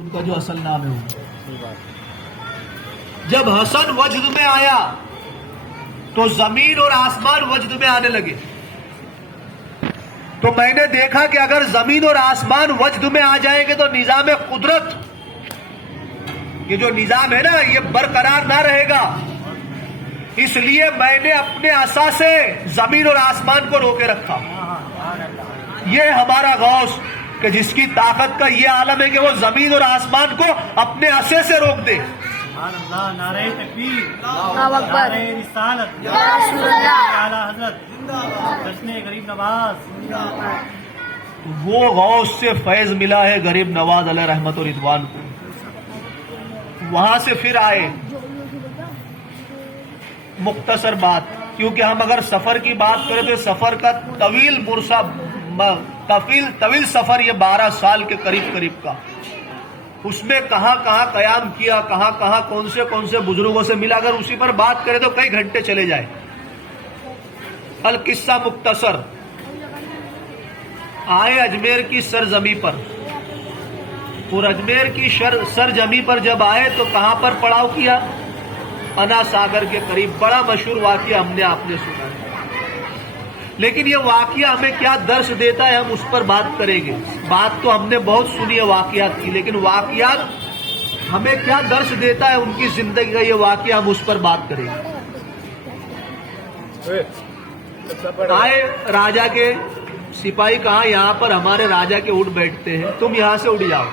ان کا جو اصل نام ہے وہ. جب حسن وجد میں آیا تو زمین اور آسمان وجد میں آنے لگے. تو میں نے دیکھا کہ اگر زمین اور آسمان وجد میں آ جائیں گے تو نظام قدرت، یہ جو نظام ہے نا، یہ برقرار نہ رہے گا. اس لیے میں نے اپنے عصا سے زمین اور آسمان کو روکے رکھا. یہ ہمارا غوث کہ جس کی طاقت کا یہ عالم ہے کہ وہ زمین اور آسمان کو اپنے عصے سے روک دے. نعرہ تکبیر، نعرہ رسالت، اعلیٰ حضرت، جشن غریب نواز. وہ غوث سے فیض ملا ہے غریب نواز علیہ رحمت و رضوان کو. وہاں سے پھر آئے. مختصر بات، کیونکہ ہم اگر سفر کی بات کریں تو سفر کا طویل سفر، یہ 12 سال کے قریب کا. اس میں کہاں کہاں قیام کیا، کہاں کہاں کون سے بزرگوں سے ملا. اگر اسی پر بات کریں تو کئی گھنٹے چلے جائیں. القصہ مختصر. آئے اجمیر کی سرزمین پر، اور اجمیر کی سرزمین پر جب آئے تو کہاں پر پڑاؤ کیا؟ انا ساگر کے قریب. بڑا مشہور واقعہ ہم نے آپ نے سنا ہے. لیکن یہ واقعہ ہمیں کیا درس دیتا ہے ہم اس پر بات کریں گے. بات تو ہم نے بہت سنی ہے واقعات کی، لیکن واقعات ہمیں کیا درس دیتا ہے ان کی زندگی کا، یہ واقعہ ہم اس پر بات کریں گے. آئے راجا کے سپاہی، کہا یہاں پر ہمارے راجا کے اونٹ بیٹھتے ہیں، تم یہاں سے اٹھ جاؤ.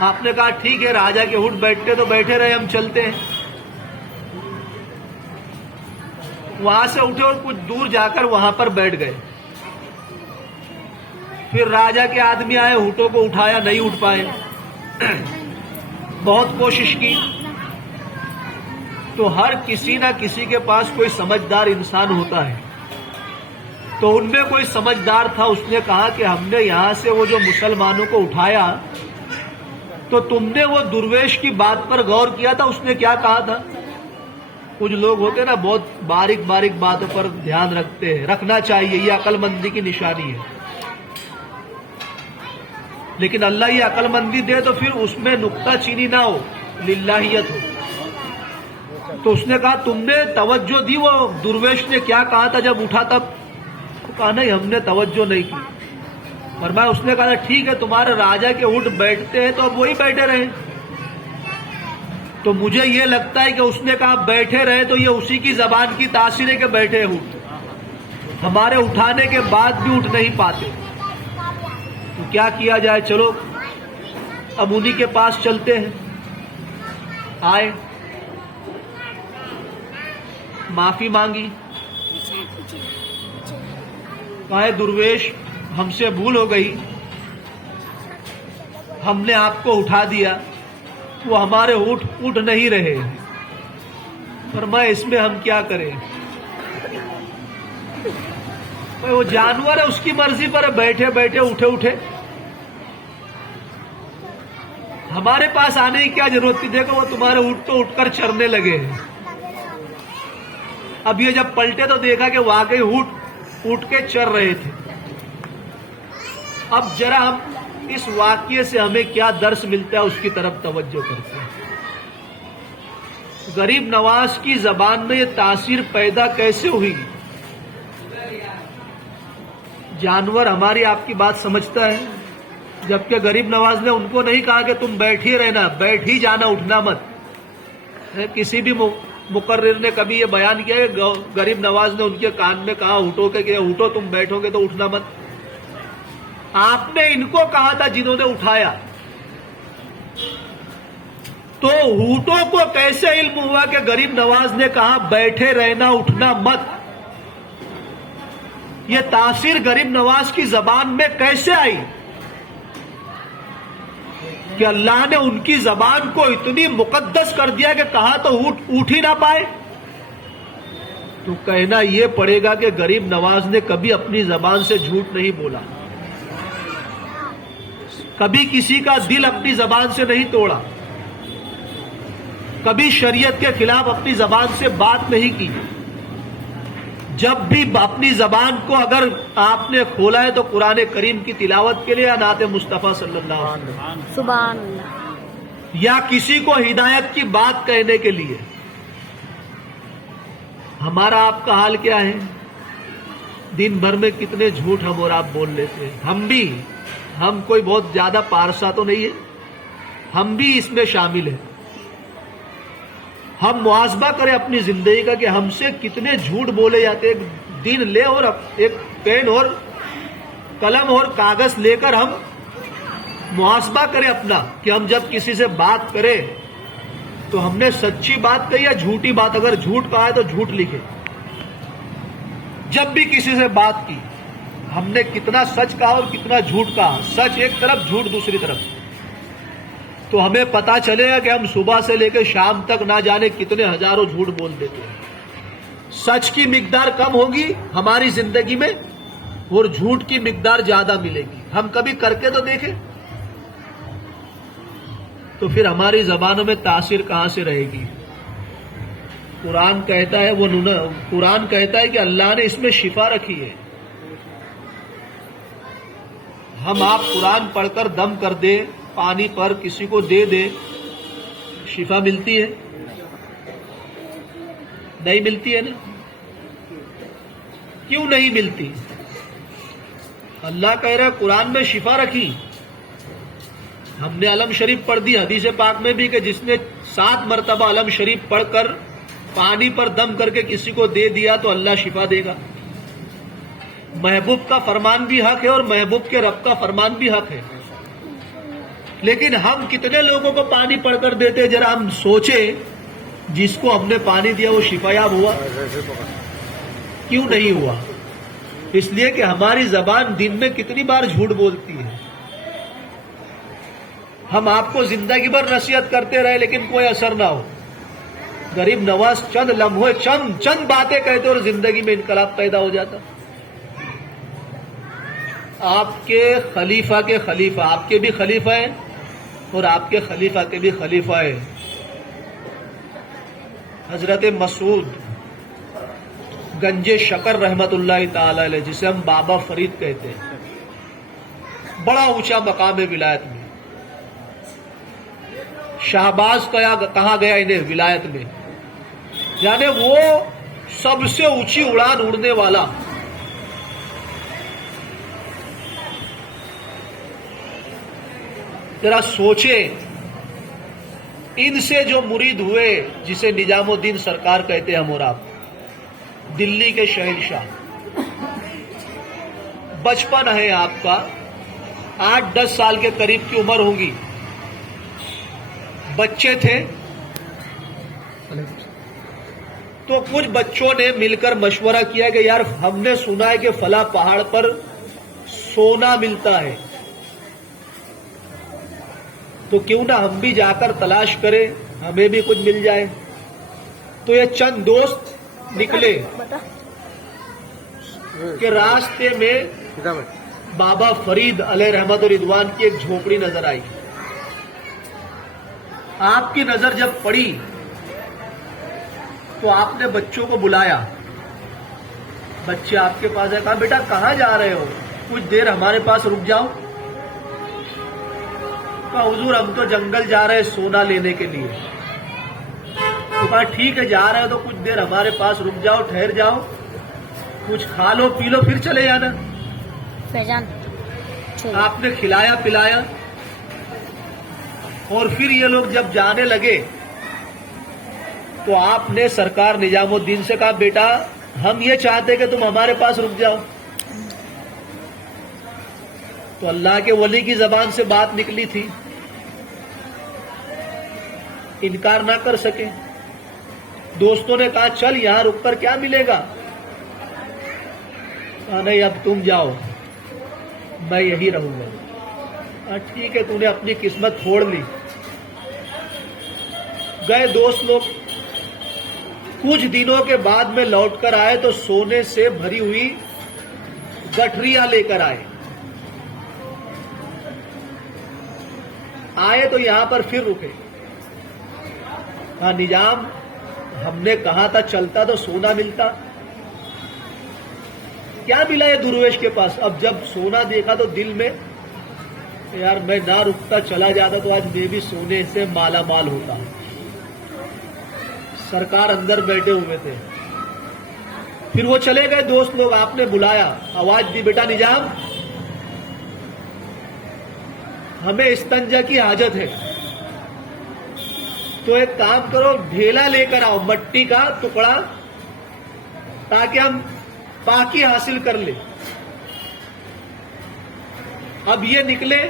آپ نے کہا ٹھیک ہے، راجا کے اونٹ بیٹھتے تو بیٹھے رہے، ہم چلتے ہیں. وہاں سے اٹھے اور کچھ دور جا کر وہاں پر بیٹھ گئے. پھر راجا کے آدمی آئے، اونٹوں کو اٹھایا، نہیں اٹھ پائے. بہت کوشش کی تو ہر کسی نہ کسی کے پاس کوئی سمجھدار انسان ہوتا ہے. تو ان میں کوئی سمجھدار تھا، اس نے کہا کہ ہم نے یہاں سے وہ جو مسلمانوں کو اٹھایا تو تم نے وہ درویش کی بات پر غور کیا تھا؟ اس نے کیا کہا تھا؟ کچھ لوگ ہوتے نا بہت باریک باتوں پر دھیان رکھتے ہیں، رکھنا چاہیے، یہ عقل مندی کی نشانی ہے. لیکن اللہ یہ عقل مندی دے تو پھر اس میں نکتہ چینی نہ ہو، للہیت ہو. تو اس نے کہا تم نے توجہ دی وہ درویش نے کیا کہا تھا جب اٹھا تب؟ تو کہا نہیں، ہم نے توجہ نہیں کی. فرمایا، اس نے کہا ٹھیک ہے، تمہارے راجا کے اونٹ بیٹھتے ہیں تو اب وہی بیٹھے رہے. تو مجھے یہ لگتا ہے کہ اس نے کہا بیٹھے رہے تو یہ اسی کی زبان کی تاثیر ہے کہ بیٹھے اونٹ، ہمارے اٹھانے کے بعد بھی اٹھ نہیں پاتے. تو کیا کیا جائے؟ چلو اب انہی کے پاس چلتے ہیں. آئے، معافی مانگی، کہا درویش ہم سے بھول ہو گئی، ہم نے آپ کو اٹھا دیا، وہ ہمارے اٹھ نہیں رہے. فرمایا اس میں ہم کیا کریں؟ وہ جانور ہے، اس کی مرضی پر بیٹھے اٹھے. ہمارے پاس آنے کی کیا ضرورت تھی؟ دیکھو وہ تمہارے اونٹ تو اٹھ کر چرنے لگے ہیں. اب یہ جب پلٹے تو دیکھا کہ واقعی اٹھ کے چر رہے تھے. اب ذرا ہم اس واقعے سے ہمیں کیا درس ملتا ہے اس کی طرف توجہ کرتے ہیں. غریب نواز کی زبان میں یہ تاثیر پیدا کیسے ہوئی؟ جانور ہماری آپ کی بات سمجھتا ہے، جبکہ غریب نواز نے ان کو نہیں کہا کہ تم بیٹھ ہی رہنا، بیٹھ ہی جانا، اٹھنا مت. کسی بھی مقرر نے کبھی یہ بیان کیا کہ غریب نواز نے ان کے کان میں کہا اٹھو تم بیٹھو گے تو اٹھنا مت؟ آپ نے ان کو کہا تھا جنہوں نے اٹھایا. تو اونٹوں کو کیسے علم ہوا کہ غریب نواز نے کہا بیٹھے رہنا، اٹھنا مت؟ یہ تاثیر غریب نواز کی زبان میں کیسے آئی کہ اللہ نے ان کی زبان کو اتنی مقدس کر دیا کہ کہا تو اٹھ ہی نہ پائے؟ تو کہنا یہ پڑے گا کہ غریب نواز نے کبھی اپنی زبان سے جھوٹ نہیں بولا، کبھی کسی کا دل اپنی زبان سے نہیں توڑا، کبھی شریعت کے خلاف اپنی زبان سے بات نہیں کی. جب بھی اپنی زبان کو اگر آپ نے کھولا ہے تو قرآن کریم کی تلاوت کے لیے یا نعت مصطفیٰ صلی اللہ علیہ وسلم، سبحان اللہ. یا کسی کو ہدایت کی بات کہنے کے لیے. ہمارا آپ کا حال کیا ہے؟ دن بھر میں کتنے جھوٹ ہم اور آپ بول لیتے ہیں. ہم کوئی بہت زیادہ پارسا تو نہیں ہے، ہم بھی اس میں شامل ہیں. ہم محاسبہ کریں اپنی زندگی کا کہ ہم سے کتنے جھوٹ بولے جاتے. ایک دن لے اور ایک پین اور قلم اور کاغذ لے کر ہم محاسبہ کریں اپنا کہ ہم جب کسی سے بات کریں تو ہم نے سچی بات کہی یا جھوٹی بات. اگر جھوٹ کہا ہے تو جھوٹ لکھے. جب بھی کسی سے بات کی ہم نے کتنا سچ کہا اور کتنا جھوٹ کہا. سچ ایک طرف، جھوٹ دوسری طرف. تو ہمیں پتا چلے گا کہ ہم صبح سے لے کے شام تک نہ جانے کتنے ہزاروں جھوٹ بول دیتے ہیں. سچ کی مقدار کم ہوگی ہماری زندگی میں اور جھوٹ کی مقدار زیادہ ملے گی. ہم کبھی کر کے تو دیکھیں. تو پھر ہماری زبانوں میں تاثیر کہاں سے رہے گی؟ قرآن کہتا ہے کہ اللہ نے اس میں شفا رکھی ہے. ہم آپ قرآن پڑھ کر دم کر دیں پانی پر، کسی کو دے دے، شفا ملتی ہے؟ نہیں ملتی ہے نا. کیوں نہیں ملتی؟ اللہ کہہ رہا ہے قرآن میں شفا رکھی. ہم نے علم شریف پڑھ دی. حدیث پاک میں بھی کہ جس نے 7 مرتبہ علم شریف پڑھ کر پانی پر دم کر کے کسی کو دے دیا تو اللہ شفا دے گا. محبوب کا فرمان بھی حق ہے اور محبوب کے رب کا فرمان بھی حق ہے. لیکن ہم کتنے لوگوں کو پانی پڑھ کر دیتے؟ ذرا ہم سوچیں. جس کو ہم نے پانی دیا وہ شفا یاب ہوا؟ کیوں نہیں ہوا؟ اس لیے کہ ہماری زبان دن میں کتنی بار جھوٹ بولتی ہے. ہم آپ کو زندگی بھر نصیحت کرتے رہے لیکن کوئی اثر نہ ہو. غریب نواز چند لمحے چند باتیں کہتے اور زندگی میں انقلاب پیدا ہو جاتا. آپ کے خلیفہ کے خلیفہ، آپ کے بھی خلیفہ ہیں اور آپ کے خلیفہ کے بھی خلیفہ ہیں. حضرت مسعود گنج شکر رحمت اللہ تعالی علیہ، جسے ہم بابا فرید کہتے ہیں، بڑا اونچا مقام ہے ولایت میں. شہباز کہا گیا انہیں ولایت میں، یعنی وہ سب سے اونچی اڑان اڑنے والا. ذرا سوچیں، ان سے جو مرید ہوئے جسے نظام الدین سرکار کہتے ہیں ہم اور آپ، دلی کے شہنشاہ. بچپن ہے آپ کا، 8-10 سال کے قریب کی عمر ہوگی. بچے تھے تو کچھ بچوں نے مل کر مشورہ کیا کہ یار ہم نے سنا ہے کہ فلاں پہاڑ پر سونا ملتا ہے، تو کیوں نہ ہم بھی جا کر تلاش کریں، ہمیں بھی کچھ مل جائے. تو یہ چند دوست نکلے کہ راستے میں بابا فرید علیہ رحمت و رضوان کی ایک جھوپڑی نظر آئی. آپ کی نظر جب پڑی تو آپ نے بچوں کو بلایا. بچے آپ کے پاس آئے، کہا بیٹا کہاں جا رہے ہو؟ کچھ دیر ہمارے پاس رک جاؤ. کہا حضور ہم تو جنگل جا رہے ہیں سونا لینے کے لیے. تو کہا ٹھیک ہے جا رہے ہو تو کچھ دیر ہمارے پاس رک جاؤ، ٹھہر جاؤ، کچھ کھا لو پی لو پھر چلے جانا. آپ نے کھلایا پلایا اور پھر یہ لوگ جب جانے لگے تو آپ نے سرکار نظام الدین سے کہا بیٹا ہم یہ چاہتے کہ تم ہمارے پاس رک جاؤ. تو اللہ کے ولی کی زبان سے بات نکلی تھی، انکار نہ کر سکے. دوستوں نے کہا چل یہاں رک کر کیا ملے گا؟ کہا نہیں اب تم جاؤ میں یہی رہوں گا. ٹھیک ہے، تو نے اپنی قسمت پھوڑ لی. گئے دوست لوگ. کچھ دنوں کے بعد میں لوٹ کر آئے تو سونے سے بھری ہوئی گٹھریاں لے کر آئے. تو یہاں پر پھر رکے. کہا نظام ہم نے کہا تھا چلتا تو سونا ملتا، کیا ملا یہ درویش کے پاس؟ اب جب سونا دیکھا تو دل میں یار میں نہ رکتا چلا جاتا تو آج میں بھی سونے سے مالا مال ہوتا. سرکار اندر بیٹھے ہوئے تھے. پھر وہ چلے گئے دوست لوگ. آپ نے بلایا, آواز دی, بیٹا نظام ہمیں استنجا کی حاجت ہے, تو ایک کام کرو, ڈھیلا لے کر آؤ, مٹی کا ٹکڑا, تاکہ ہم پاکی حاصل کر لیں. اب یہ نکلے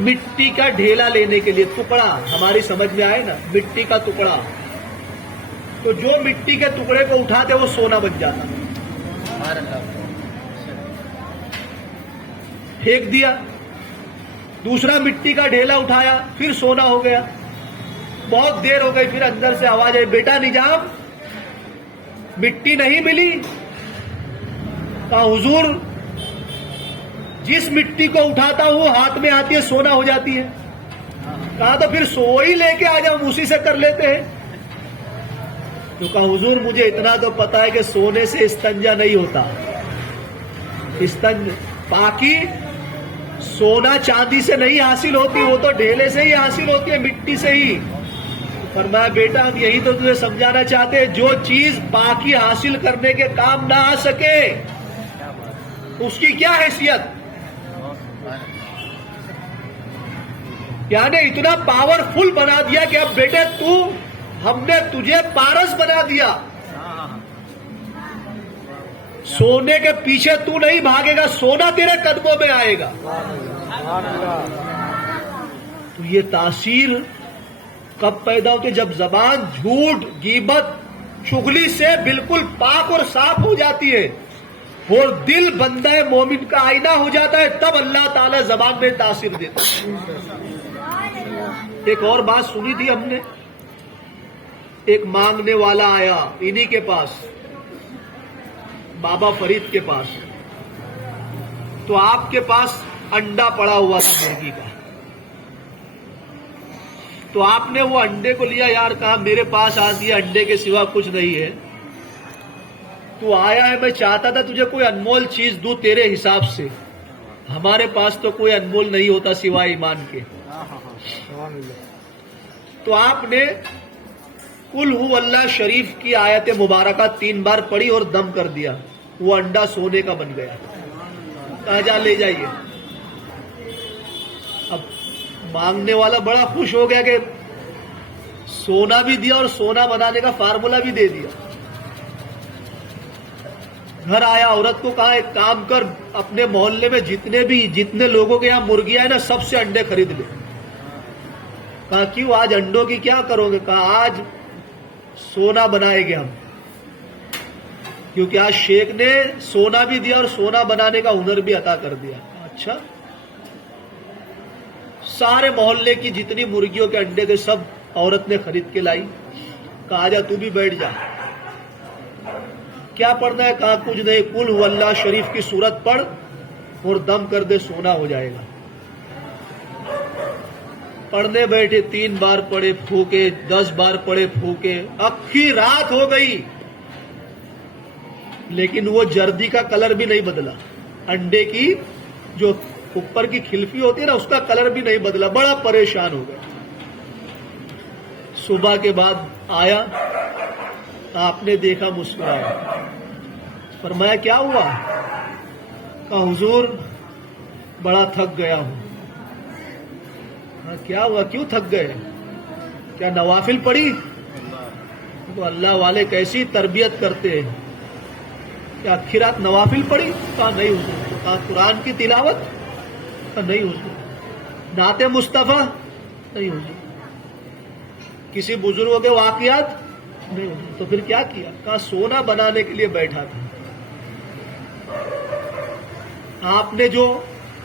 مٹی کا ڈھیلا لینے کے لیے, ٹکڑا, ہماری سمجھ میں آئے نا, مٹی کا ٹکڑا. تو جو مٹی کے ٹکڑے کو اٹھاتے وہ سونا بن جاتا. پھینک دیا. دوسرا مٹی کا ڈھیلا اٹھایا, پھر سونا ہو گیا. بہت دیر ہو گئی, پھر اندر سے آواز آئی, بیٹا نظام مٹی نہیں ملی. کہا حضور جس مٹی کو اٹھاتا ہوں ہاتھ میں آتی ہے سونا ہو جاتی ہے. کہا تو پھر سوئی لے کے آ جاؤ, اسی سے کر لیتے ہیں. تو کہا حضور مجھے اتنا تو پتا ہے کہ سونے سے استنجا نہیں ہوتا. پاکی سونا چاندی سے نہیں حاصل ہوتی, وہ تو ڈھیلے سے ہی حاصل ہوتی ہے, مٹی سے ہی. فرمایا بیٹا ہم یہی تو تجھے سمجھانا چاہتے ہیں, جو چیز پاکی حاصل کرنے کے کام نہ آ سکے اس کی کیا حیثیت. یعنی اتنا پاورفل بنا دیا کہ اب بیٹے ہم نے تجھے پارس بنا دیا. سونے کے پیچھے تو نہیں بھاگے گا, سونا تیرے قدموں میں آئے گا. تو یہ تاثیر کب پیدا ہوتی ہے؟ جب زبان جھوٹ, غیبت, چغلی سے بالکل پاک اور صاف ہو جاتی ہے اور دل بندہ مومن کا آئینہ ہو جاتا ہے, تب اللہ تعالی زبان میں تاثیر دیتا ہے. ایک اور بات سنی تھی ہم نے, ایک مانگنے والا آیا انہی کے پاس, بابا فرید کے پاس. تو آپ کے پاس انڈا پڑا ہوا تھا مرغی کا. تو آپ نے وہ انڈے کو لیا, یار کہا میرے پاس آج یہ انڈے کے سوا کچھ نہیں ہے, تو آیا ہے, میں چاہتا تھا تجھے کوئی انمول چیز دوں تیرے حساب سے, ہمارے پاس تو کوئی انمول نہیں ہوتا سوائے ایمان کے. تو آپ نے قل ہو اللہ شریف کی آیت مبارکہ 3 بار پڑھی اور دم کر دیا, وہ انڈا سونے کا بن گیا. کہا جا لے جائیے. اب مانگنے والا بڑا خوش ہو گیا کہ سونا بھی دیا اور سونا بنانے کا فارمولا بھی دے دیا. گھر آیا, عورت کو کہا ایک کام کر, اپنے محلے میں جتنے لوگوں کے یہاں مرغیاں ہیں نا سب سے انڈے خرید لے. کہا کیوں, آج انڈوں کی کیا کرو گے؟ کہا آج سونا بنائے گے ہم, کیونکہ آج شیخ نے سونا بھی دیا اور سونا بنانے کا ہنر بھی عطا کر دیا. اچھا. سارے محلے کی جتنی مرغیوں کے انڈے تھے سب عورت نے خرید کے لائی. کہا جا تو بھی بیٹھ جا. کیا پڑھنا ہے؟ کہا کچھ نہیں, قل ہو اللہ شریف کی سورت پڑھ اور دم کر دے, سونا ہو جائے گا. پڑھنے بیٹھے, 3 بار پڑھے, پھونکے, 10 بار پڑھے, پھونکے, اکھی رات ہو گئی, لیکن وہ جردی کا کلر بھی نہیں بدلا. انڈے کی جو اوپر کی کھلفی ہوتی ہے نا اس کا کلر بھی نہیں بدلا. بڑا پریشان ہو گیا. صبح کے بعد آیا, آپ نے دیکھا مسکرایا. فرمایا کیا ہوا؟ کہا حضور بڑا تھک گیا ہوں. کیا ہوا, کیوں تھک گئے؟ کیا نوافل پڑھی؟ تو اللہ والے کیسی تربیت کرتے ہیں, کیا آخر رات نوافل پڑھی؟ کہا نہیں حضور. کہا قرآن کی تلاوت؟ کہا نہیں حضور. نعت مصطفیٰ؟ نہیں حضور. کسی بزرگوں کے واقعات؟ نہیں حضور. تو پھر کیا کیا؟ کہا سونا بنانے کے لیے بیٹھا تھا. آپ نے جو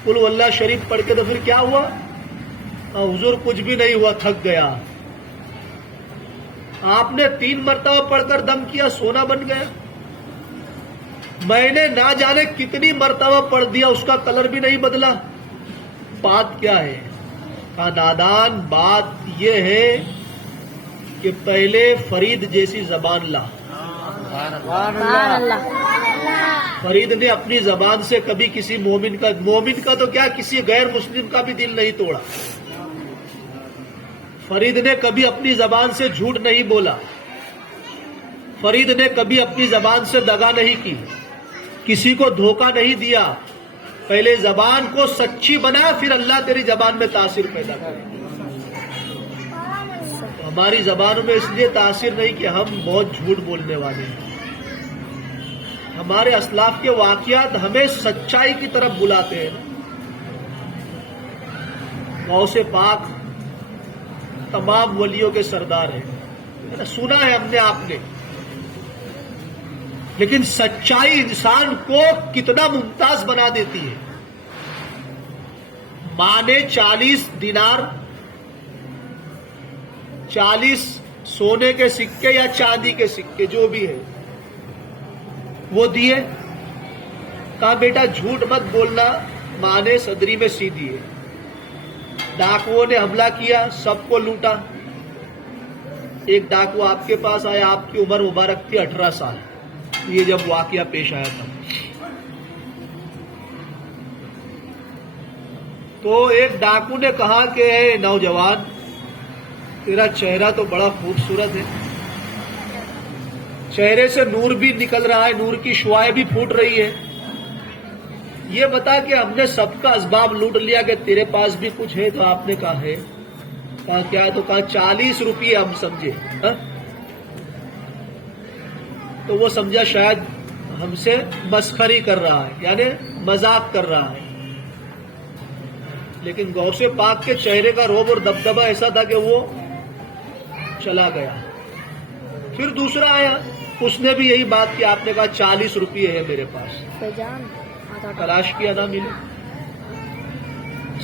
قل ہو اللہ شریف پڑھ کے تو پھر کیا ہوا؟ حضور کچھ بھی نہیں ہوا, تھک گیا. آپ نے 3 مرتبہ پڑھ کر دم کیا, سونا بن گیا. میں نے نہ جانے کتنی مرتبہ پڑھ دیا, اس کا کلر بھی نہیں بدلا. بات کیا ہے؟ کہا نادان, بات یہ ہے کہ پہلے فرید جیسی زبان لا. سبحان اللہ. فرید نے اپنی زبان سے کبھی کسی مومن کا تو کیا کسی غیر مسلم کا بھی دل نہیں توڑا. فرید نے کبھی اپنی زبان سے جھوٹ نہیں بولا. فرید نے کبھی اپنی زبان سے دغا نہیں کی, کسی کو دھوکہ نہیں دیا. پہلے زبان کو سچی بنا, پھر اللہ تیری زبان میں تاثیر پیدا کرے. ہماری زبانوں میں اس لیے تاثیر نہیں کہ ہم بہت جھوٹ بولنے والے ہیں. ہمارے اسلاف کے واقعات ہمیں سچائی کی طرف بلاتے ہیں. غوث پاک تمام ولیوں کے سردار ہیں, سنا ہے ہم نے آپ نے, لیکن سچائی انسان کو کتنا ممتاز بنا دیتی ہے. ماں نے 40 دینار 40 سونے کے سکے یا چاندی کے سکے جو بھی ہے وہ دیے. کہا بیٹا جھوٹ مت بولنا. ماں نے صدری میں سی دیے. ڈاکوؤں نے حملہ کیا, سب کو لوٹا. ایک ڈاکو آپ کے پاس آیا, آپ کی عمر مبارک تھی 18 سال. یہ جب واقعہ پیش آیا تھا تو ایک ڈاکو نے کہا کہ اے نوجوان, تیرا چہرہ تو بڑا خوبصورت ہے, چہرے سے نور بھی نکل رہا ہے, نور کی شعاعیں بھی پھوٹ رہی ہے. یہ بتا کہ ہم نے سب کا اسباب لوٹ لیا کہ تیرے پاس بھی کچھ ہے. تو آپ نے کہا ہے. کہا کیا؟ تو کہا 40 روپیے. ہم سمجھے تو وہ سمجھا شاید ہم سے مسخری کر رہا ہے, یعنی مذاق کر رہا ہے. لیکن غوث پاک کے چہرے کا رعب اور دبدبہ ایسا تھا کہ وہ چلا گیا. پھر دوسرا آیا, اس نے بھی یہی بات کی. آپ نے کہا 40 روپیے ہے میرے پاس. تلاش کیا نہ ملی.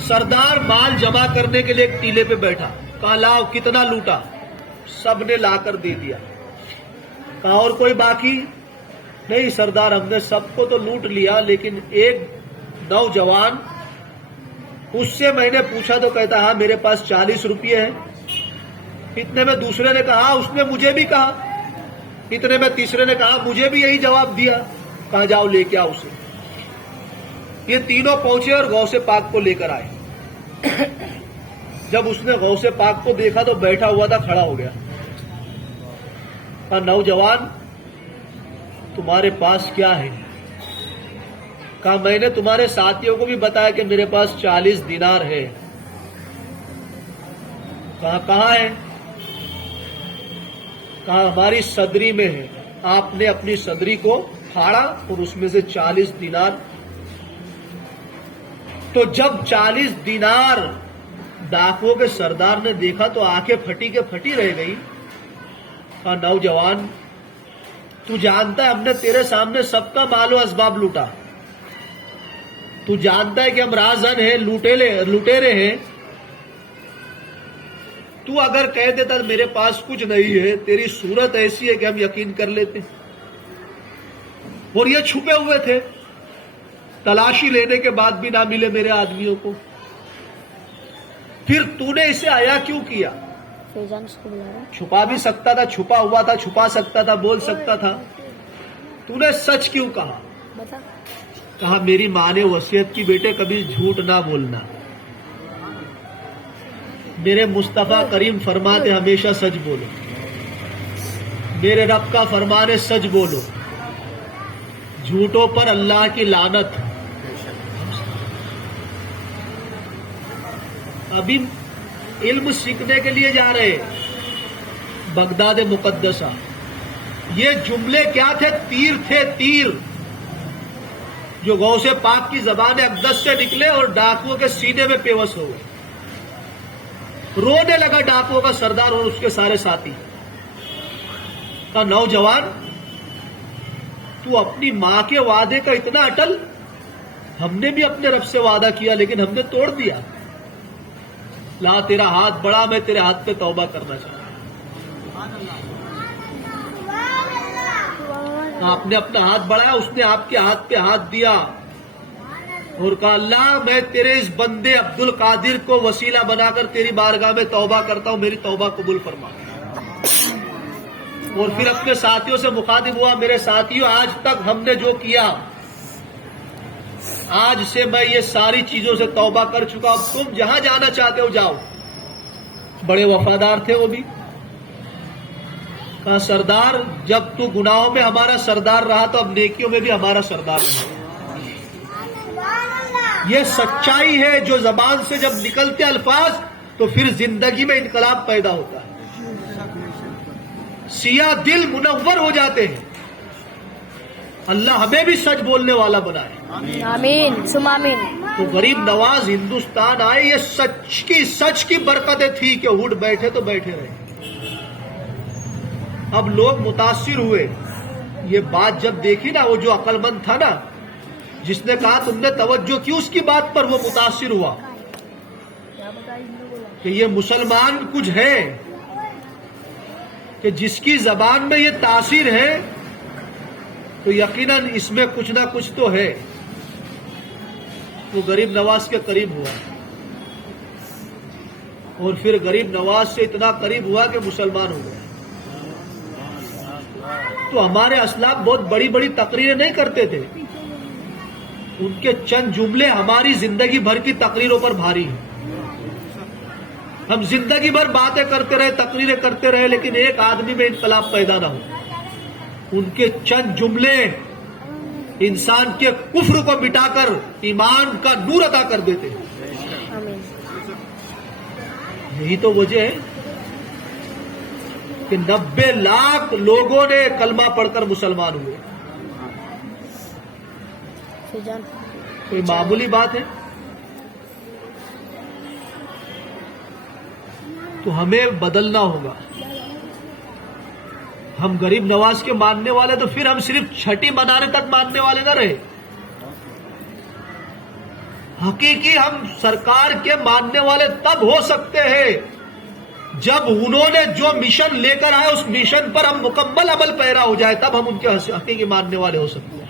سردار مال جمع کرنے کے لیے ایک ٹیلے پہ بیٹھا. کہا لاؤ کتنا لوٹا. سب نے لا کر دے دیا. کہا اور کوئی باقی؟ نہیں سردار, ہم نے سب کو تو لوٹ لیا, لیکن ایک نوجوان, اس سے میں نے پوچھا تو کہتا ہاں میرے پاس 40 روپیے ہیں. اتنے میں دوسرے نے کہا اس نے مجھے بھی کہا. اتنے میں تیسرے نے کہا مجھے بھی یہی جواب دیا. کہا جاؤ لے کے آؤ اسے. یہ تینوں پہنچے اور غوث پاک کو لے کر آئے. جب اس نے غوث پاک کو دیکھا تو بیٹھا ہوا تھا, کھڑا ہو گیا. کہا نوجوان تمہارے پاس کیا ہے؟ کہا میں نے تمہارے ساتھیوں کو بھی بتایا کہ میرے پاس 40 دینار ہے. کہا کہاں ہے؟ کہا ہماری صدری میں ہے. آپ نے اپنی صدری کو پھاڑا اور اس میں سے 40 دینار. تو جب 40 دینار ڈاکوؤں کے سردار نے دیکھا تو آنکھیں پھٹی کے پھٹی رہ گئی. کہا نوجوان تو جانتا ہے ہم نے تیرے سامنے سب کا مال و اسباب لوٹا. تو جانتا ہے کہ ہم رازن ہیں, لوٹیرے ہیں. تو اگر کہہ دیتا میرے پاس کچھ نہیں ہے, تیری صورت ایسی ہے کہ ہم یقین کر لیتے. اور یہ چھپے ہوئے تھے, تلاشی لینے کے بعد بھی نہ ملے میرے آدمیوں کو. پھر تو نے اسے آیا کیوں کیا؟ چھپا بھی سکتا تھا, چھپا ہوا تھا, چھپا سکتا تھا, بول سکتا تھا. تو نے سچ کیوں کہا؟ کہا میری ماں نے وصیت کی بیٹے کبھی جھوٹ نہ بولنا. میرے مصطفیٰ کریم فرماتے ہمیشہ سچ بولو. میرے رب کا فرمان ہے سچ بولو. جھوٹوں پر اللہ کی لعنت. ابھی علم سیکھنے کے لیے جا رہے بغداد مقدسہ. یہ جملے کیا تھے؟ تیر تھے, تیر جو غوث پاک کی زبان اقدس سے نکلے اور ڈاکوؤں کے سینے میں پیوست ہو گئے. رونے لگا ڈاکوؤں کا سردار اور اس کے سارے ساتھی. کہا نوجوان تو اپنی ماں کے وعدے کا اتنا اٹل. ہم نے بھی اپنے رب سے وعدہ کیا لیکن ہم نے توڑ دیا. لا تیرا ہاتھ بڑا, میں تیرے ہاتھ پہ توبہ کرنا چاہتا ہوں. آپ نے اپنا ہاتھ بڑھایا, اس نے آپ کے ہاتھ پہ ہاتھ دیا اور کہا اللہ میں تیرے اس بندے عبد القادر کو وسیلہ بنا کر تیری بارگاہ میں توبہ کرتا ہوں, میری توبہ قبول فرما. اور پھر اپنے ساتھیوں سے مخاطب ہوا، میرے ساتھیوں آج تک ہم نے جو کیا، آج سے میں یہ ساری چیزوں سے توبہ کر چکا، اب تم جہاں جانا چاہتے ہو جاؤ۔ بڑے وفادار تھے وہ بھی۔ کہا سردار جب تو گناہوں میں ہمارا سردار رہا تو اب نیکیوں میں بھی ہمارا سردار رہا۔ یہ سچائی ہے، جو زبان سے جب نکلتے الفاظ تو پھر زندگی میں انقلاب پیدا ہوتا ہے، سیاہ دل منور ہو جاتے ہیں۔ اللہ ہمیں بھی سچ بولنے والا بنائے، آمین ثم آمین۔ تو غریب نواز ہندوستان آئے، یہ سچ کی برکتیں تھی کہ اٹھ بیٹھے تو بیٹھے رہے۔ اب لوگ متاثر ہوئے، یہ بات جب دیکھی نا، وہ جو عقل مند تھا نا، جس نے کہا تم نے توجہ کی اس کی بات پر، وہ متاثر ہوا کہ یہ مسلمان کچھ ہے کہ جس کی زبان میں یہ تاثیر ہے تو یقیناً اس میں کچھ نہ کچھ تو ہے۔ وہ غریب نواز کے قریب ہوا، اور پھر غریب نواز سے اتنا قریب ہوا کہ مسلمان ہو گئے۔ تو ہمارے اسلاف بہت بڑی بڑی تقریریں نہیں کرتے تھے، ان کے چند جملے ہماری زندگی بھر کی تقریروں پر بھاری ہیں۔ ہم زندگی بھر باتیں کرتے رہے، تقریریں کرتے رہے، لیکن ایک آدمی میں انقلاب پیدا نہ ہو۔ ان کے چند جملے انسان کے کفر کو مٹا کر ایمان کا نور عطا کر دیتے ہیں۔ آمین۔ یہی تو وجہ ہے کہ 90 لاکھ لوگوں نے کلمہ پڑھ کر مسلمان ہوئے۔ کوئی معمولی بات ہے؟ تو ہمیں بدلنا ہوگا۔ ہم غریب نواز کے ماننے والے تو پھر ہم صرف چھٹی منانے تک ماننے والے نہ رہے، حقیقی ہم سرکار کے ماننے والے تب ہو سکتے ہیں جب انہوں نے جو مشن لے کر آئے اس مشن پر ہم مکمل عمل پیرا ہو جائے، تب ہم ان کے حقیقی ماننے والے ہو سکتے ہیں۔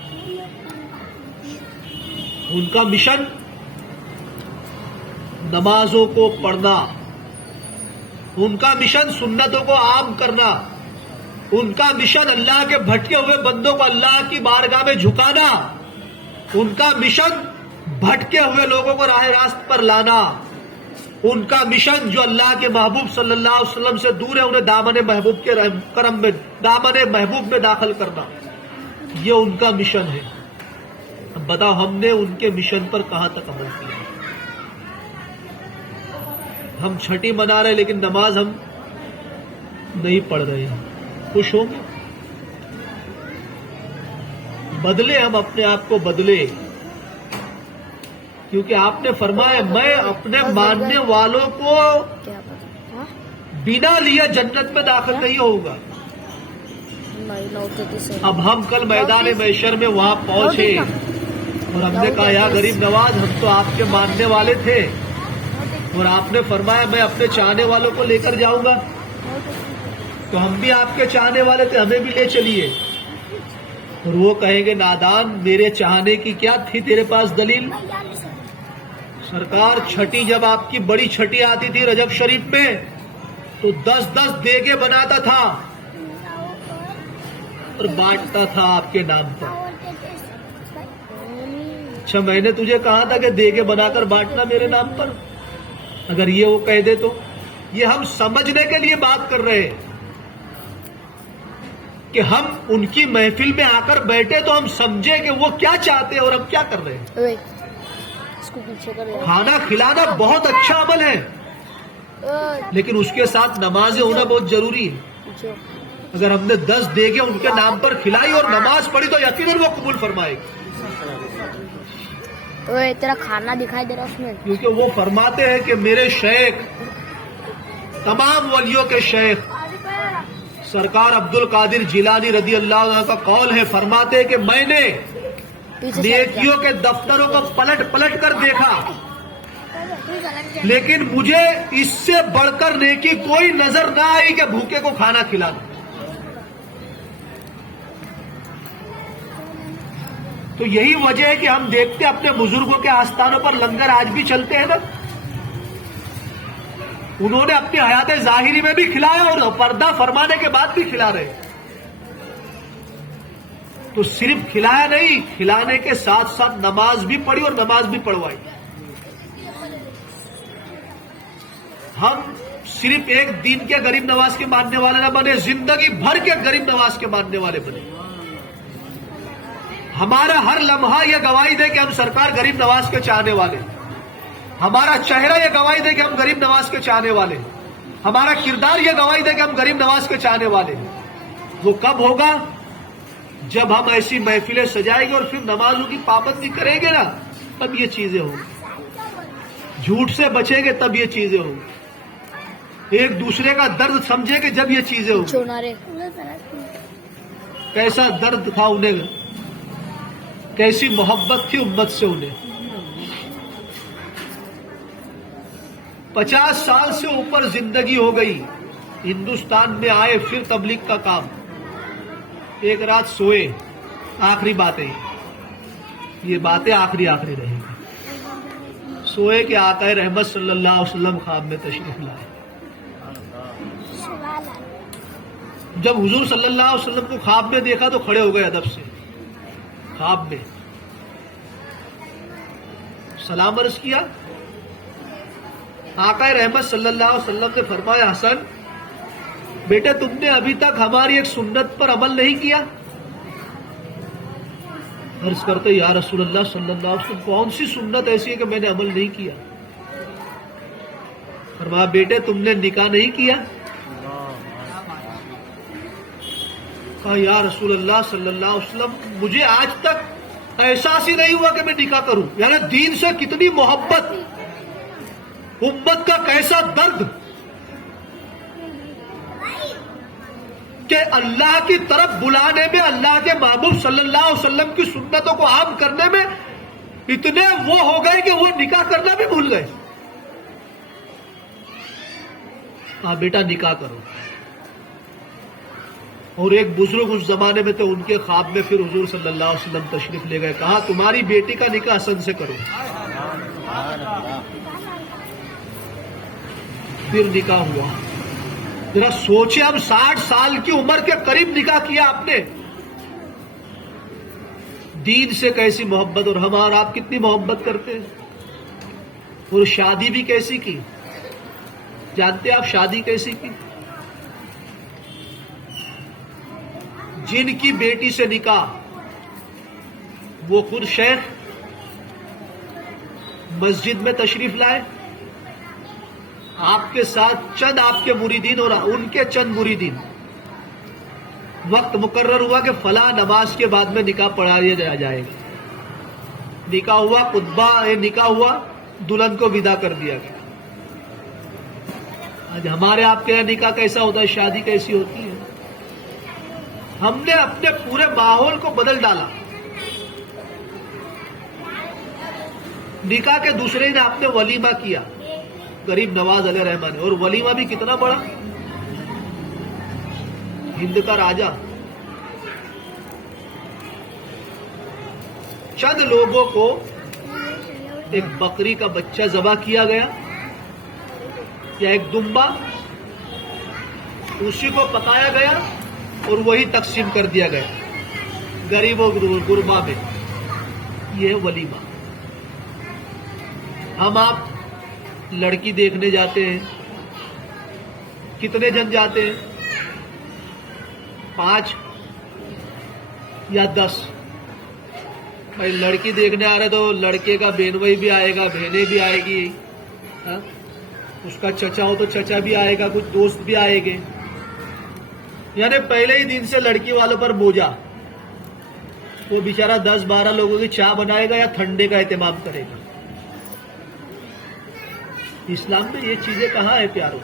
ان کا مشن نمازوں کو پڑھنا، ان کا مشن سنتوں کو عام کرنا، ان کا مشن اللہ کے بھٹکے ہوئے بندوں کو اللہ کی بارگاہ میں جھکانا، ان کا مشن بھٹکے ہوئے لوگوں کو راہ راست پر لانا، ان کا مشن جو اللہ کے محبوب صلی اللہ علیہ وسلم سے دور ہے انہیں دامن محبوب کے کرم میں، دامن محبوب میں داخل کرنا، یہ ان کا مشن ہے۔ اب بتاؤ ہم نے ان کے مشن پر کہاں تک عمل کیا؟ ہم چھٹی منا رہے لیکن نماز ہم نہیں پڑھ رہے ہیں، خوش ہوں گے؟ بدلے، ہم اپنے آپ کو بدلے، کیونکہ آپ نے فرمایا میں اپنے ماننے والوں کو بنا لیے جنت میں داخل نہیں ہوگا۔ اب ہم کل میدان محشر میں وہاں پہنچے اور ہم نے کہا یا غریب نواز ہم تو آپ کے ماننے والے تھے اور آپ نے فرمایا میں اپنے چاہنے والوں کو لے کر جاؤں گا، تو ہم بھی آپ کے چاہنے والے تھے، ہمیں بھی لے چلیے۔ اور وہ کہیں گے نادان میرے چاہنے کی کیا تھی تیرے پاس دلیل؟ سرکار چھٹی جب آپ کی بڑی چھٹی آتی تھی رجب شریف میں تو 10 دیگے بناتا تھا اور بانٹتا تھا آپ کے نام پر۔ اچھا میں نے تجھے کہا تھا کہ دیگے بنا کر بانٹنا میرے نام پر؟ اگر یہ وہ کہہ دے تو یہ ہم سمجھنے کے لیے بات کر رہے ہیں کہ ہم ان کی محفل میں آ کر بیٹھے تو ہم سمجھے کہ وہ کیا چاہتے ہیں اور ہم کیا کر رہے ہیں۔ کھانا کھلانا بہت اچھا عمل ہے لیکن اس کے ساتھ نمازیں ہونا بہت ضروری ہے۔ اگر ہم نے 10 دیگیں ان کے نام پر کھلائی اور نماز پڑھی تو یقیناً وہ قبول فرمائے گی، تیرا کھانا دکھائی دے رہا اس میں، کیونکہ وہ فرماتے ہیں کہ میرے شیخ، تمام ولیوں کے شیخ سرکار عبد القادر جیلانی رضی اللہ عنہ کا قول ہے، فرماتے ہیں کہ میں نے نیکیوں کے دفتروں کو پلٹ پلٹ کر دیکھا لیکن مجھے اس سے بڑھ کر نیکی کوئی نظر نہ آئی کہ بھوکے کو کھانا کھلانا۔ تو یہی وجہ ہے کہ ہم دیکھتے ہیں اپنے بزرگوں کے آستانوں پر لنگر آج بھی چلتے ہیں نا، انہوں نے اپنی حیات ظاہری میں بھی کھلایا اور پردہ فرمانے کے بعد بھی کھلا رہے۔ تو صرف کھلایا نہیں، کھلانے کے ساتھ ساتھ نماز بھی پڑھی اور نماز بھی پڑھوائی. ہم صرف ایک دن کے غریب نواز کے ماننے والے نہ بنے، زندگی بھر کے غریب نواز کے ماننے والے بنے. ہمارا ہر لمحہ یہ گواہی دے کہ ہم سرکار غریب نواز کے چاہنے والے، ہمارا چہرہ یہ گواہی دے کہ ہم غریب نواز کے چاہنے والے، ہمارا کردار یہ گواہی دے کہ ہم غریب نواز کے چاہنے والے. وہ کب ہوگا؟ جب ہم ایسی محفلیں سجائیں گے اور پھر نمازوں کی پابندی کریں گے نا، تب یہ چیزیں ہوں گی. جھوٹ سے بچیں گے تب یہ چیزیں ہوں گی. ایک دوسرے کا درد سمجھیں گے جب یہ چیزیں ہوں گی. کیسا درد تھا انہیں، کیسی محبت تھی امت سے انہیں. 50 سال سے اوپر زندگی ہو گئی، ہندوستان میں آئے، پھر تبلیغ کا کام. ایک رات سوئے، آخری باتیں، یہ باتیں آخری رہے گی. سوئے کہ آقا رحمت صلی اللہ علیہ وسلم خواب میں تشریف لائے. جب حضور صلی اللہ علیہ وسلم کو خواب میں دیکھا تو کھڑے ہو گئے ادب سے. خواب میں سلام عرض کیا. آقا رحمت صلی اللہ علیہ وسلم نے فرمایا، حسن بیٹے تم نے ابھی تک ہماری ایک سنت پر عمل نہیں کیا. عرض کرتے یا رسول اللہ صلی اللہ علیہ وسلم کون سی سنت ایسی ہے کہ میں نے عمل نہیں کیا؟ فرمایا بیٹے تم نے نکاح نہیں کیا. کہا یا رسول اللہ صلی اللہ علیہ وسلم مجھے آج تک احساس ہی نہیں ہوا کہ میں نکاح کروں. یعنی دین سے کتنی محبت، امت کا کیسا درد کہ اللہ کی طرف بلانے میں، اللہ کے محبوب صلی اللہ علیہ وسلم کی سنتوں کو عام کرنے میں اتنے وہ ہو گئے کہ وہ نکاح کرنا بھی بھول گئے. ہاں بیٹا نکاح کرو. اور ایک بزرگ اس زمانے میں تھے، ان کے خواب میں پھر حضور صلی اللہ علیہ وسلم تشریف لے گئے. کہا تمہاری بیٹی کا نکاح حسن سے کرو. پھر نکاح ہوا. ذرا سوچے ہم 60 سال کی عمر کے قریب نکاح کیا آپ نے. دین سے کیسی محبت، اور ہم اور آپ کتنی محبت کرتے ہیں. اور شادی بھی کیسی کی، جانتے آپ شادی کیسی کی؟ جن کی بیٹی سے نکاح، وہ خود شیخ مسجد میں تشریف لائے، آپ کے ساتھ چند آپ کے مریدین اور ان کے چند مریدین. وقت مقرر ہوا کہ فلاں نماز کے بعد میں نکاح پڑھایا جائے گا. نکاح ہوا، خطبہ نکاح ہوا، دلہن کو ودا کر دیا گیا. آج ہمارے آپ کے یہاں نکاح کیسا ہوتا ہے، شادی کیسی ہوتی ہے. ہم نے اپنے پورے ماحول کو بدل ڈالا. نکاح کے دوسرے دن آپ نے ولیمہ کیا، غریب نواز علیہ رحمٰن نے. اور ولیمہ بھی کتنا بڑا، ہند کا راجا. چند لوگوں کو ایک بکری کا بچہ ذبح کیا گیا یا ایک دمبا، اسی کو پکایا گیا اور وہی تقسیم کر دیا گیا غریبوں غربا میں. یہ ہے ولیمہ. ہم آپ لڑکی دیکھنے جاتے ہیں، کتنے جن جاتے ہیں؟ 5 یا 10. بھائی لڑکی دیکھنے آ رہے تو لڑکے کا بہنوئی بھی آئے گا، بہنیں بھی آئے گی، اس کا چچا ہو تو چچا بھی آئے گا، کچھ دوست بھی آئے گے. یعنی پہلے ہی دن سے لڑکی والوں پر بوجھا. وہ بیچارہ 10-12 لوگوں کی چائے بنائے گا یا ٹھنڈے کا اہتمام کرے گا. اسلام میں یہ چیزیں کہاں ہے پیاروں؟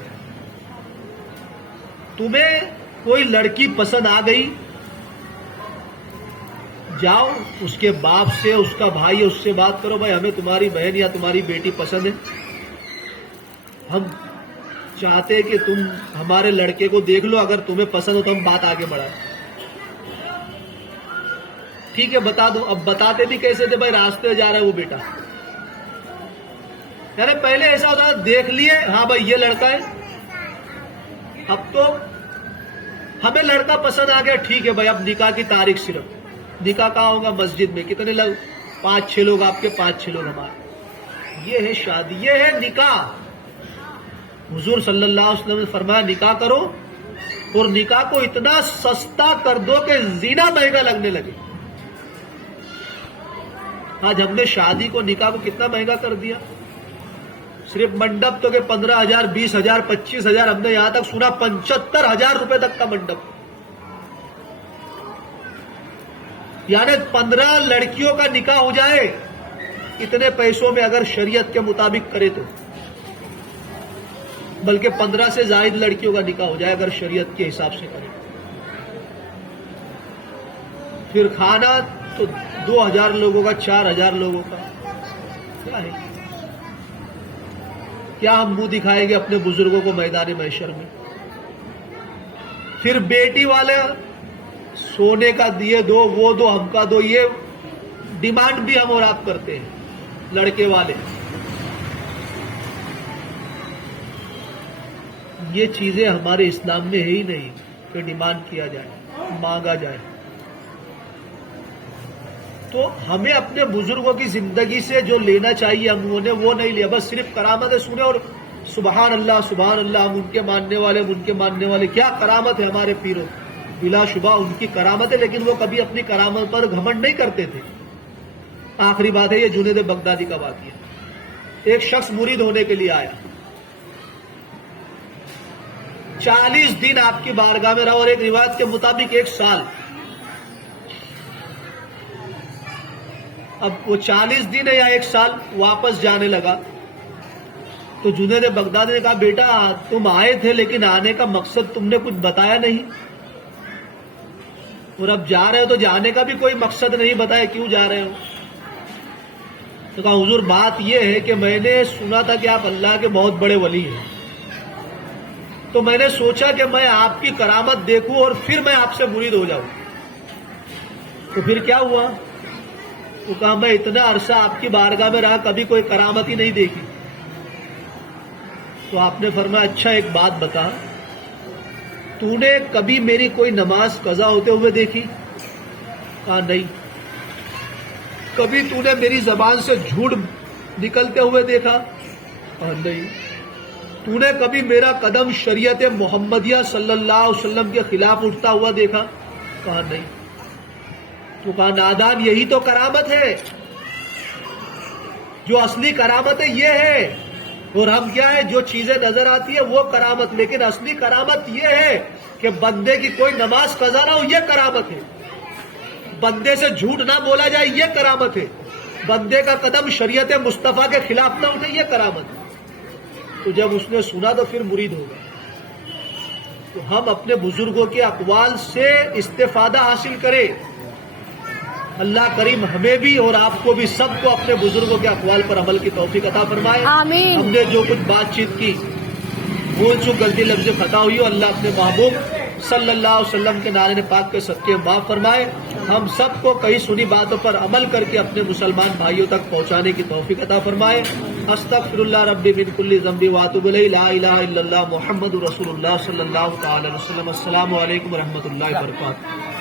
تمہیں کوئی لڑکی پسند آ گئی، جاؤ اس کے باپ سے، اس کا بھائی ہے، اس سے بات کرو، بھائی ہمیں تمہاری بہن یا تمہاری بیٹی پسند ہے، ہم چاہتے کہ تم ہمارے لڑکے کو دیکھ لو، اگر تمہیں پسند ہو تو ہم بات آگے بڑھائیں. ٹھیک ہے بتا دو. اب بتاتے بھی کیسے تھے؟ بھائی راستے میں جا رہا ہے وہ بیٹا. یعنی پہلے ایسا ہوتا تھا دیکھ لیے، ہاں بھائی یہ لڑکا ہے. اب تو ہمیں لڑکا پسند آ گیا، ٹھیک ہے بھائی اب نکاح کی تاریخ صرف. نکاح کہاں ہوگا؟ مسجد میں. کتنے لوگ؟ 5-6 لوگ آپ کے، 5-6 لوگ ہمارے. یہ ہے شادی، یہ ہے نکاح. حضور صلی اللہ علیہ وسلم نے فرمایا نکاح کرو اور نکاح کو اتنا سستا کر دو کہ زنا مہنگا لگنے لگے. آج ہم نے شادی کو، نکاح کو کتنا مہنگا کر دیا. صرف منڈپ تو کہ 15,000 20,000 25,000، ہم نے یہاں تک سنا 75,000 روپے تک کا منڈپ. یعنی 15 لڑکیوں کا نکاح ہو جائے اتنے پیسوں میں، اگر شریعت کے مطابق کرے تو. بلکہ 15 سے زائد لڑکیوں کا نکاح ہو جائے اگر شریعت کے حساب سے کرے. پھر کھانا تو 2,000 لوگوں کا، 4,000 لوگوں کا. کیا ہے؟ کیا ہم منہ دکھائیں گے اپنے بزرگوں کو میدان محشر میں؟ پھر بیٹی والے سونے کا دیے دو، وہ دو، ہم کا دو. یہ ڈیمانڈ بھی ہم اور آپ کرتے ہیں لڑکے والے. یہ چیزیں ہمارے اسلام میں ہے ہی نہیں کہ ڈیمانڈ کیا جائے، مانگا جائے. تو ہمیں اپنے بزرگوں کی زندگی سے جو لینا چاہیے ہم نے وہ نہیں لیا. بس صرف کرامتیں سنے اور سبحان اللہ سبحان اللہ، ہم ان کے ماننے والے، ہم ان کے ماننے والے. کیا کرامت ہے ہمارے پیروں، بلا شبہ ان کی کرامت ہے، لیکن وہ کبھی اپنی کرامت پر گھمنڈ نہیں کرتے تھے. آخری بات ہے، یہ جنید بغدادی کا واقعہ. ایک شخص مرید ہونے کے لیے آیا، 40 دن آپ کی بارگاہ میں رہا، اور ایک روایت کے مطابق 1 سال. اب وہ 40 دن ہے یا 1 سال، واپس جانے لگا تو جنید بغدادی نے کہا بیٹا تم آئے تھے لیکن آنے کا مقصد تم نے کچھ بتایا نہیں، اور اب جا رہے ہو تو جانے کا بھی کوئی مقصد نہیں بتایا، کیوں جا رہے ہو؟ تو کہا حضور بات یہ ہے کہ میں نے سنا تھا کہ آپ اللہ کے بہت بڑے ولی ہیں، تو میں نے سوچا کہ میں آپ کی کرامت دیکھوں اور پھر میں آپ سے مرید ہو جاؤں. تو پھر کیا ہوا؟ تو کہا میں اتنا عرصہ آپ کی بارگاہ میں رہا، کبھی کوئی کرامت ہی نہیں دیکھی. تو آپ نے فرمایا اچھا ایک بات بتا، تو نے کبھی میری کوئی نماز قضا ہوتے ہوئے دیکھی؟ کہا نہیں. کبھی تو نے میری زبان سے جھوٹ نکلتے ہوئے دیکھا؟ کہا نہیں. تو نے کبھی میرا قدم شریعت محمدیہ صلی اللہ علیہ وسلم کے خلاف اٹھتا ہوا دیکھا؟ کہا نہیں. تو کہا نادان یہی تو کرامت ہے، جو اصلی کرامت ہے یہ ہے. اور ہم کیا ہے، جو چیزیں نظر آتی ہے وہ کرامت، لیکن اصلی کرامت یہ ہے کہ بندے کی کوئی نماز قضا نہ ہو، یہ کرامت ہے. بندے سے جھوٹ نہ بولا جائے، یہ کرامت ہے. بندے کا قدم شریعت مصطفیٰ کے خلاف نہ اٹھے، یہ کرامت ہے. تو جب اس نے سنا تو پھر مرید ہو گیا. تو ہم اپنے بزرگوں کے اقوال سے استفادہ حاصل کریں. اللہ کریم ہمیں بھی اور آپ کو بھی، سب کو اپنے بزرگوں کے اقوال پر عمل کی توفیق عطا فرمائے. آمین. ہم نے جو کچھ بات چیت کی، بھول چوک غلطی لفظ خطا ہوئی ہو، اللہ اپنے محبوب صلی اللہ علیہ وسلم کے نارے پاک کے صدقے معاف فرمائے. ہم سب کو کئی سنی باتوں پر عمل کر کے اپنے مسلمان بھائیوں تک پہنچانے کی توفیق عطا فرمائے. استغفر اللہ ربی من کل ذنب واتوب الیہ، لا الہ الا اللہ محمد رسول اللہ صلی اللہ تعالی علیہ وسلم. السلام علیکم ورحمۃ اللہ وبرکاتہ.